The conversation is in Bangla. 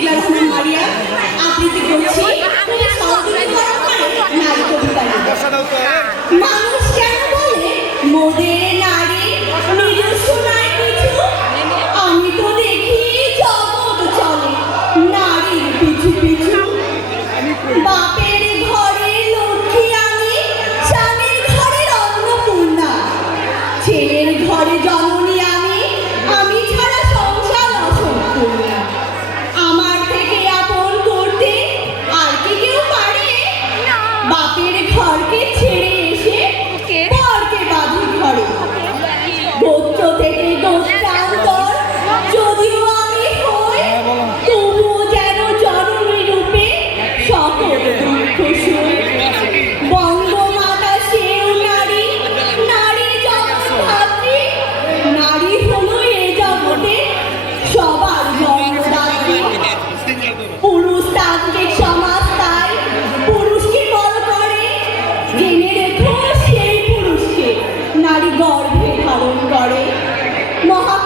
মেঘলা রহমান মারিয়া আবৃত্তি করছি নারী কবিতা। মানুষ কেন বলে মোদের নারী নিজস্ব নাই কিছু? আমি তো দেখি জগৎ চলে নারীর পিছু পিছু। বাপের ঘরে লক্ষ্মী আমি, স্বামীর ঘরে অন্নপূর্ণা, ছেলের ঘরে জননী আমি, আমি ছাড়া সংসার অসম্পূর্ণ। আমার থেকে আপন করতে আর কি কেউ পারে? বাপের ঘরকে ছেড়ে এসে পরকে বাঁধি ঘরে। গোত্র থেকে গোত্রান্তর যদিও আমি হই, তবুও যেন জননী রূপে সকল দুঃখ সই। বঙ্গমাতা সেও নারী, নারীর জগৎ ধাত্রী, নারী হলো এ জগতে সবার জন্মদাত্রী। পুরুষতান্ত্রিক সমাজ তাই পুরুষকে বল করে, জেনে রেখো সেই পুরুষকে নারী গর্ভে ধারণ করে। মহা